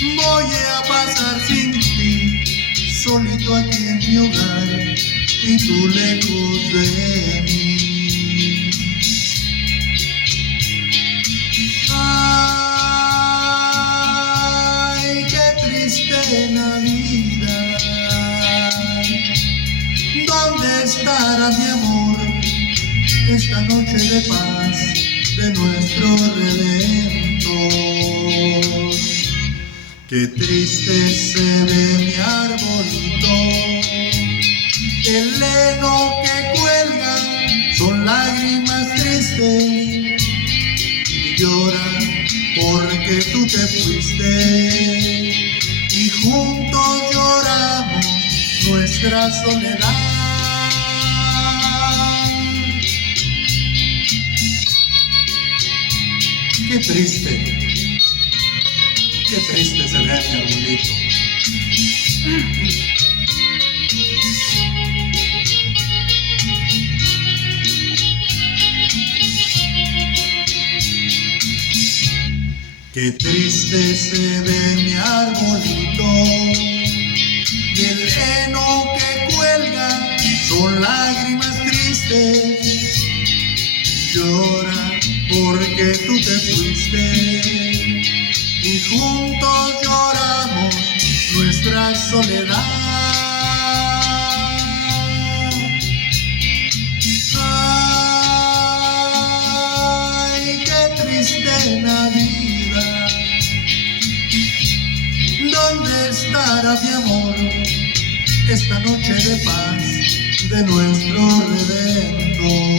Voy a pasar sin ti, solito aquí en mi hogar, y tú lejos de mí. Ay, qué triste Navidad. ¿Dónde estará mi amor esta noche de paz de nuestro Redentor? Qué triste se ve mi arbolito, el heno que cuelga son lágrimas tristes, y llora porque tú te fuiste, y juntos lloramos nuestra soledad. Qué triste se ve mi arbolito. Qué triste se ve mi arbolito, y el heno que cuelga son lágrimas tristes, llora porque tú te fuiste, y juntos lloramos nuestra soledad. Ay, qué triste Navidad. ¿Dónde estará mi amor esta noche de paz de nuestro Redentor?